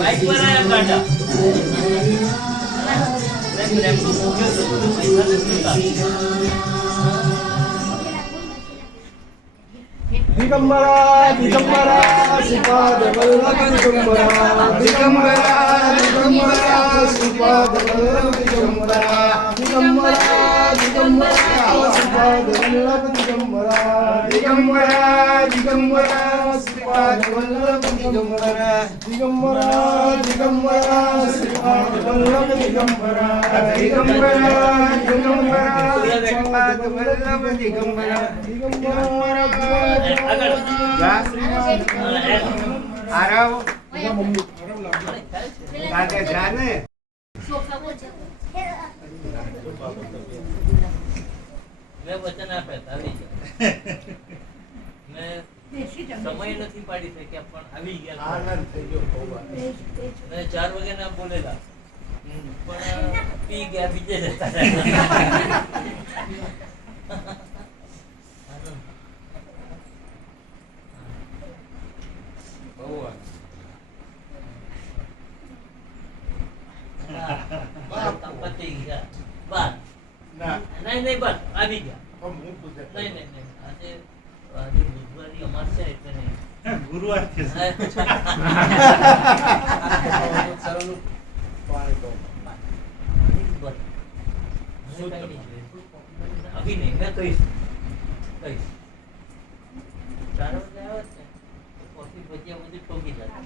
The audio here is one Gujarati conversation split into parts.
बाइक पर आया काटा दिगंबरा दिगंबरा श्रीपाद वल्लभ दिगंबरा दिगंबरा दिगंबरा श्रीपाद वल्लभ दिगंबरा दिगंबरा दिगंबरा श्रीपाद वल्लभ दिगंबरा दिगंबरा दिगंबरा श्रीपाद वल्लभ दिगंबरा दिगंबरा दिगंबरा श्रीपाद वल्लभ दिगंबरा दिगंबरा दिगंबरा श्रीपाद वल्लभ दिगंबरा दिगंबरा आरव आगे जाने मैं वचन आपे આવી ગયા मैं સમય નથી પાડી શક્યા પણ આવી ગયા આનંદ થઈ ગયો મેં 4 વાગે ના બોલેલા પણ પી ગયા બીજે જતા રહ્યા પતી ગયા બાર નહીં નહીં બસ આવી ગયા નહીં નહીં નહીં આજે આજે બુધવારની અમાસ છે એટલે નહીં ગુરુવાર છે અભી નહીં મેં કહીશ 4 વાગે આવે છે કોફી ભજીયા બધું ઠોકી જાય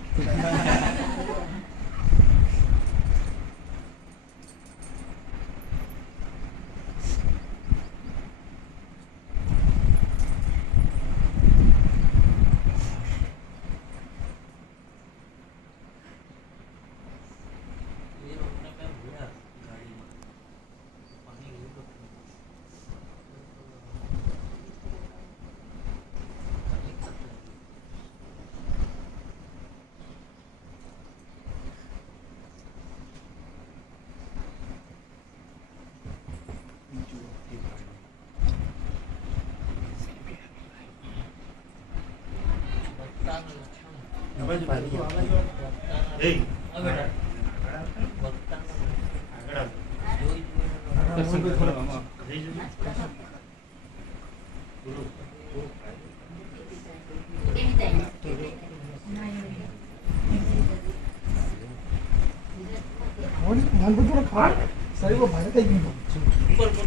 शरीर को भाई कहीं ऊपर पर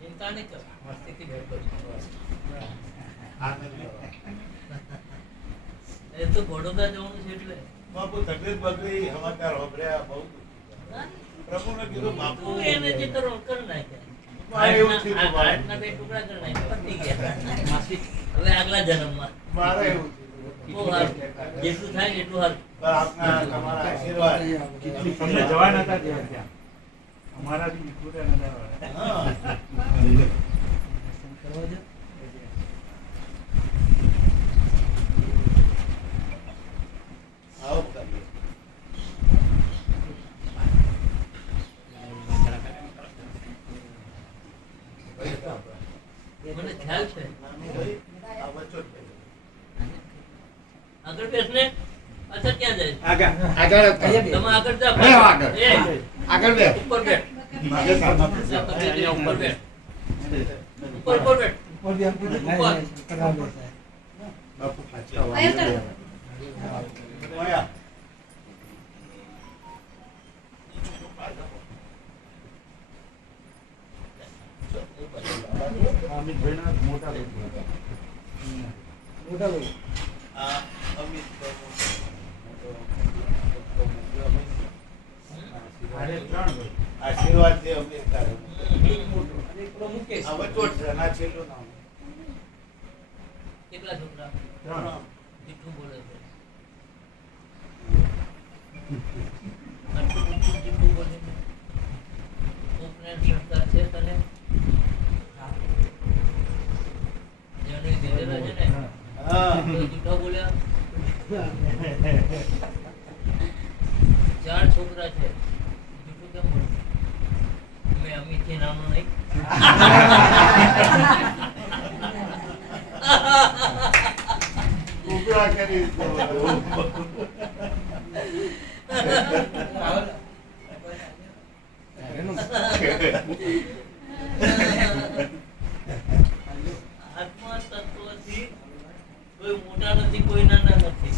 चिंता नहीं कर मस्ती की भेंट એ તો બડોદરા જવાનું છે એટલે બાપુ તકલીફ બગડી સમાચાર હોભર્યા બહુ પ્રભુને કીધું બાપુ એને જે કરો કર નાખ્યા હાર્ટના 2 ટુકડા કરી નાખ્યા પતી ગયા માસી હવે આગલા જન્મમાં મારે એવું બહુ સારું જેટલું થાય ને એટલું સારું પણ આપના તમારા આશીર્વાદ તમને જવા નતા દેવા ત્યાં અમારા બી નીકળ્યા નતા હા આવો કરીએ મને ખ્યાલ છે આ બચ્ચો જ છે. આગળ બેસ ને અચ્છા ક્યાં જાય આગળ તમે આગળ જાઓ બે આગળ. એ આગળ બે ઉપર બેઠ માગે સામા અહીંયા ઉપર બેઠ ઉપર બેઠ और भी हमको ઉપર બાપુ પાછા આવો. મોયા અમિતભાઈના મોટા ભાઈ. મોટા ભાઈ આ અમિત પ્રમુખ, અરે ત્રણ ભાઈ. આશીર્વાદ દે અમિત તારે. અને પેલો મુકેશ. આ વચોટ છે, ના છેલ્લું નામ. કેટલા છોકરા? ત્રણ. કેટલું બોલે છે? આટલું બધું જેટલું બોલે છે. ઉપનયન સંસ્કાર છે તને? જેને દીધેલા છે ને, હા. તો જૂઠા બોલ્યા. 4 છોકરા છે, જૂઠું કેમ બોલ્યું? મેં અમિતથી નામનો નહીં. ઉભરા કરી દો. આત્મતત્વથી કોઈ મોટા નથી, કોઈ નાના નથી.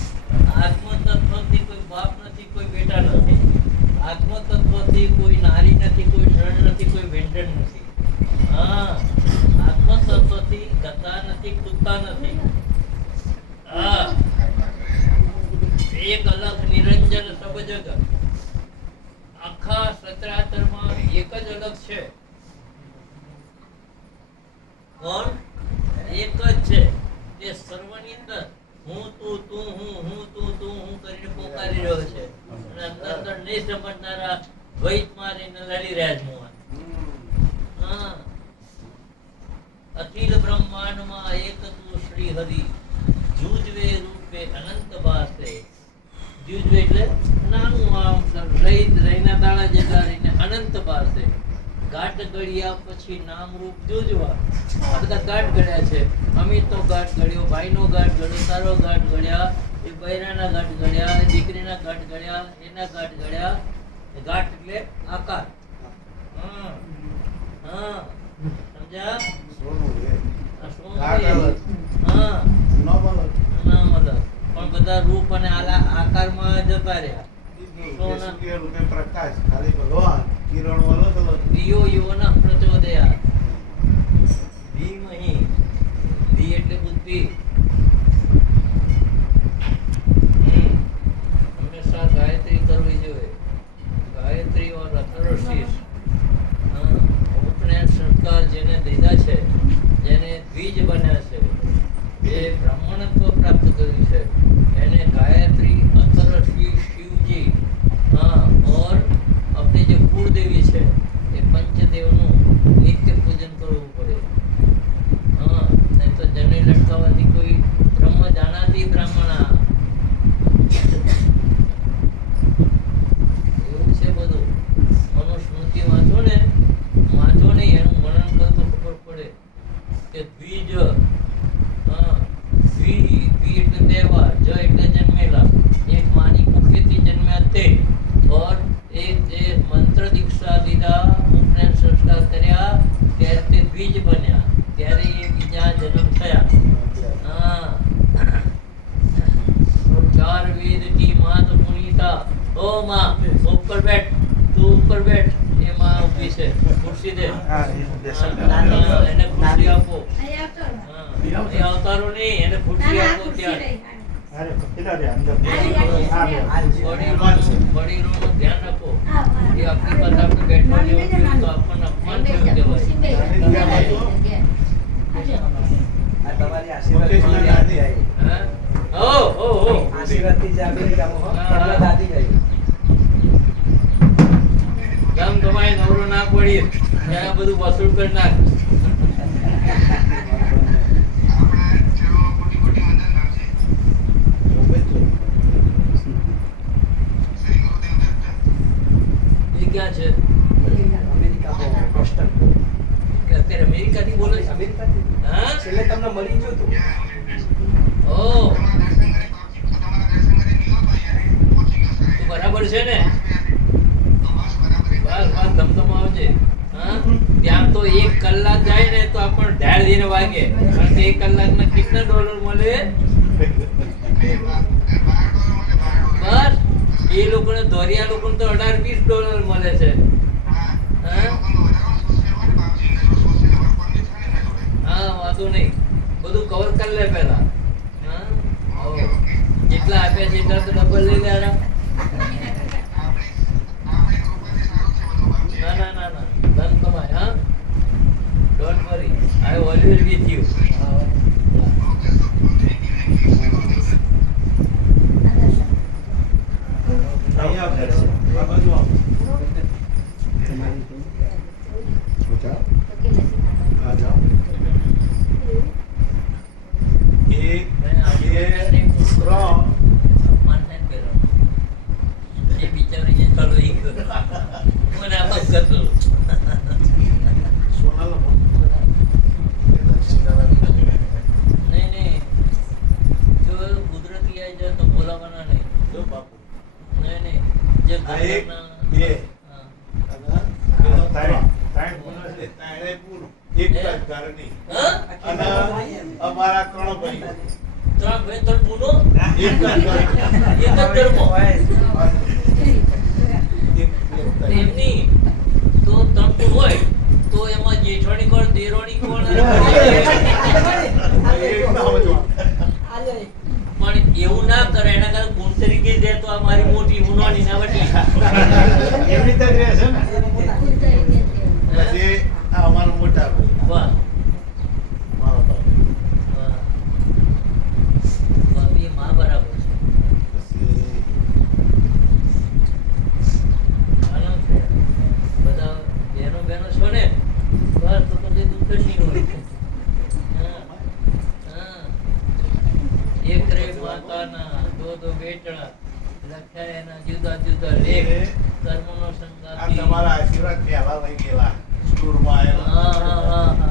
આત્મતત્વથી કોઈ બાપ નથી, કોઈ બેટા નથી. આત્મતત્વથી કોઈ નારી નથી, કોઈ નર નથી, કોઈ વેંઢણ નથી. હા, આત્મતત્વથી ગધા નથી, કૂતરા નથી. હા, એક અલગ નિરંજન સબજગ. આખા સચરાચરમાં એક જ અલગ છે. કોણ? એક જ છે. તે સર્વની અંદર હું તું તું હું તું તું હું કરીને પોકારી રહ્યો છે. અને અંદર નહીં સમજનારા દ્વૈતમાં રહીને લડી રહ્યા છે મોહન. હા, અખિલ બ્રહ્માંડમાં એક તું શ્રી હરિ જૂજવે રૂપે અનંત વાસે. જૂજવે એટલે નાનું આમ રહીના દાણા જેટલા રહીને અનંત પાસે. ગાંઠ ગળ્યા પછી નામ રૂપ જૂજવા. આ બધા ગાંઠ ગળ્યા છે. અમિતનો ગાંઠ ગળ્યો, ભાઈનો ગાંઠ ગળ્યો, તારો ગાંઠ ગળ્યા, એ બૈરાના ગાંઠ ગળ્યા, એ દીકરીના ગાંઠ ગળ્યા, એના ગાંઠ ગળ્યા. ગાંઠ એટલે આકાર. હા હા, સમજ્યા? સોનું છે. આ શું ગાંઠ છે? અલગ. હા, નામ અલગ. નામ અલગ. પણ બધા રૂપ અને આકારમાં જતા રહ્યા. તે સૂર્ય રૂપે પ્રકાશ, ખાલી ભગવાન કિરણો અલગ અલગ. દિયો યોના પ્રચોદયા. ધીમહિ. ધી એટલે બુદ્ધિ. હંમેશા ગાયત્રી કરવી જોઈએ. ગાયત્રી ઓર અથર્વશીર્ષ. ઉપનયન સંસ્કાર જેને દીધા છે, જેને દ્વિજ બન્યા છે, જે બ્રાહ્મણત્વ પ્રાપ્ત કર્યું છે, એને ગાયત્રી, અથર્વશીર્ષ, શિવજી, हाँ, और अपने जो कुल देवी છે એ પંચદેવનું નિત્ય પૂજન કરવું પડે. હા, નહીં તો જને લટકાવવાથી કોઈ બ્રહ્મ જાણાતી બ્રાહ્મણા. એવું છે બધું. મનુસ્મૃતિ વાંચો ને, નહીં એનું વર્ણન કરો તો ખબર પડે કે દ્વિજ. હા, દ્વિ એટલે તહેવાર, જ એટલે જન્મેલા. એક માની કુખેથી જન્મ્યા તે, और एक જે મંત્ર દીક્ષા લીધા, ઉપનયન સંસ્કાર કર્યા, ત્યારે તે દ્વિજ બન્યા, ત્યારે એ બીજા જન્મ થયા. હા, 4 વેદ કી માત પુનીતા. ઓ માં, ઉપર બેઠ, તું ઉપર બેઠ. એ માં ઊભી છે, ખુરશી દે. એને ખુરશી આપો. હા, એ અવતારો નહીં, એને ખુરશી આપો. ત્યાં અરે કેટલા રે અંદર વડીલોનું ધ્યાન રાખો. એ આપણી પાસે આપણે બેઠવા જેવું થયું તો આપણને અપમાન થયું કહેવાય. આ તમારી આશીર્વાદ દાદી આવી. હા? ઓ આશીર્વાદથી જ અમેરિકામાં હો, પરલા દાદી ગઈ. દમ તમારે નવરો ના પડી ત્યાં બધું વસૂલ કરી નાખ. એ ક્યાં છે? અમેરિકામાં બોસ્ટન. કે અત્યારે અમેરિકાથી બોલે છે? અમેરિકાથી હા? છેલ્લે તમને મળી ગયું હતું. ઓ, તું બરાબર છે ને? બસ બસ, ધમધમ આવજે. હા, ત્યાં તો 1 કલાક જાય ને તો આપણને ઢાળ દઈને વાગે. કારણ કે 1 કલાકમાં કેટલા ડોલર મળે? બસ, એ લોકોને ધોરિયા લોકોને તો 18-20 ડોલર મળે છે. હા, વાંધો નહીં, બધું કવર કરી લે પહેલા. હા? હો. જેટલા આપ્યા છે એટલા તો ડબલ લઈ લેવાના. ના ધન કમાય. હા, don't worry, I always with you. અહીંયા આવશે. આ બાજુ આવો. આ જાઓ. એક, બે, ત્રણ. સન્માન થાય ને પહેલા. જે બિચારી જે ચાલુ એ કરો. મને આ બસ કરતો. સોનાલો ફોન. એ દર્શિકા નહીં. જો કુદરતી આવી જાય તો બોલાવાના નહીં. જો બાપુ. નહીં. જે આ એક, કુદરતના- બે. હા. અને પેલો ત્રણ. ત્રણ પૂર્ણ છે. ત્રણે પૂરું. એક જ ઘરની. હા? અને અમારા ત્રણ ભાઈઓ. ત્રણ ભાઈ ત્રણ પૂરો? એક જ ઘર. એક જ ધર્મો. એમની તો ત્રણ પૂર હોય તો એમાં જેઠાણી કોણ, દેરાણી કોણ અને પણ એવું ના કરે. એના કરતા ગુણ તરીકે દે તો આ મારી મોટી ઉનાની ના વટી. એવી રીતે જ રહેશે ને. પછી આ અમારો મોટા ભાઈ. વાહ મારો ભાઈ. વાહ વાહ, એ માં બરાબર છે. પછી આનંદ છે. બધા બહેનો છો ને, બસ તો કદી દુઃખ જ નહીં હોય. હા. એક રે માતાના દો બેટડા, લખ્યા એના જુદા જુદા લેખ, કર્મનો આ સંગાતી. તમારા આશીર્વાદ પહેલા લઈ ગયેલા સ્ટોરમાં આવેલા. હા.